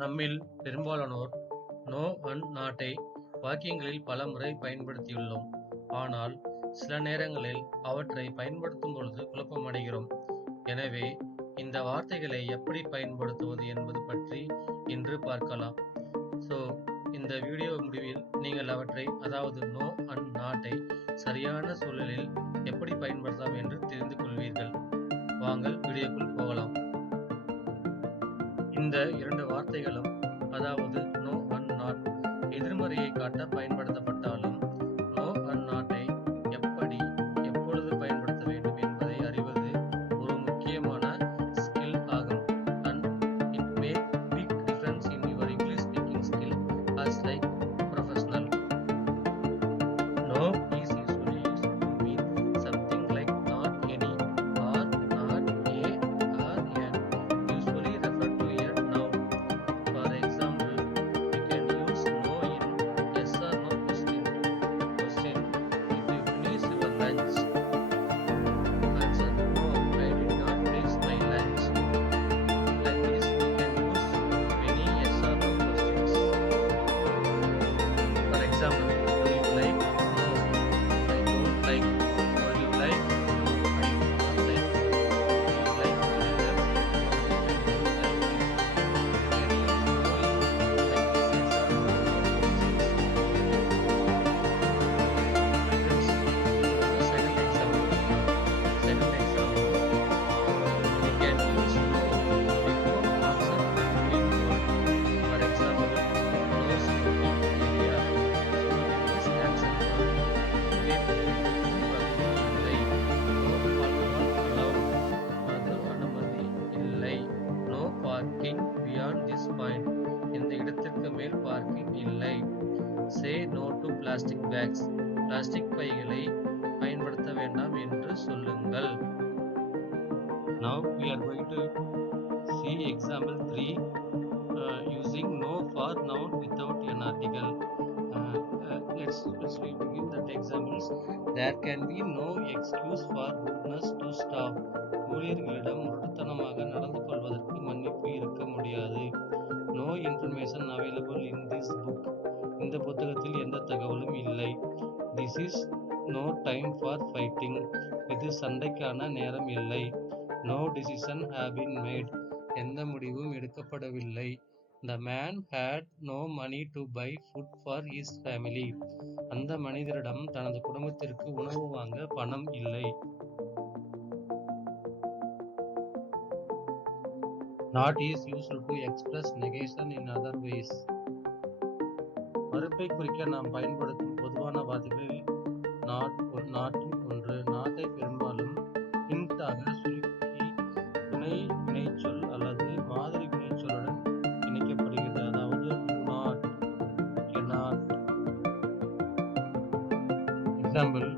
நம்மில் பெரும்பாலானோர் no and நாட்டை வாக்கியங்களில் பல முறை பயன்படுத்தியுள்ளோம். ஆனால் சில நேரங்களில் அவற்றை பயன்படுத்தும் பொழுது குழப்பமடைகிறோம். எனவே இந்த வார்த்தைகளை எப்படி பயன்படுத்துவது என்பது பற்றி இன்று பார்க்கலாம். இந்த வீடியோ முடிவில் நீங்கள் அவற்றை, அதாவது நோ அண்ட் நாட்டை சரியான சூழலில் எப்படி பயன்படுத்தலாம் என்று தெரிந்து கொள்வீர்கள். வாங்கள் வீடியோக்குள் போகலாம். இந்த இரண்டு வார்த்தைகளும், அதாவது நோ அண்ட் நாட், எதிர்மறையை காட்ட பயன்படுத்தப்பட்டாலும் நோ அண்ட் நாட்டை எப்படி எப்பொழுது பயன்படுத்த வேண்டும் என்பதை அறிவது ஒரு முக்கியமான ஸ்கில் ஆகும். And it make big difference in your English speaking skill as like professional. No is usually used to mean something like not any or not a or an, usually refer to a noun. For example, you can use no in yes or no question. If you finish your lunch, answer no, I did not finish my lunch. Like this, we can use many yes or no questions. For example, do you like? No, I don't like. Would you like? No, I do not like. Do you like vinegar? No, I don't like it. You can use knowing like this yes or no questions. Second example. We can use no before answer being told. For example, no smoking area. So this answer புகை பிடிக்கும் பகுதி இல்லை. No alcohol allowed. மது அனுமதி இல்லை. No parking beyond this point. இந்த இடத்திற்கு மேல் பார்க்கிங் இல்லை. Say no to plastic bags. Plastic பைகளை பயன்படுத்த வேண்டாம் என்று சொல்லுங்கள். Now we are going to see example 3, using no for noun without an article. Let's begin that examples. There can be no excuse for rudeness to staff. ஊழியர்களிடம் முரட்டுத்தனமாக நடந்து கொள்வதற்கு மன்னிப்பு இருக்க முடியாது. No information available in this book. இந்த புத்தகத்தில் எந்த தகவலும் இல்லை. This is no time for fighting. இது சண்டைக்கான நேரம் இல்லை. No decision have been made. எந்த முடிவும் எடுக்கப்படவில்லை. The man had no money to buy food for his family. அந்த மனிதரிடம் தனது குடும்பத்திற்கு உணவு வாங்க பணம் இல்லை. Not is used to express negation in other ways. மறுப்பை குறிக்க நாம் பயன்படுத்தும் பொதுவான வார்த்தைகளில் நாட்டும் ஒன்று. நாட்டை பெரும்பாலும் ஹிண்டாக சுருக்கி துணை வினைச்சொல் அல்லது மாதிரி வினைச்சொல்லுடன் இணைக்கப்படுகிறது. அதாவது do not, cannot. Example,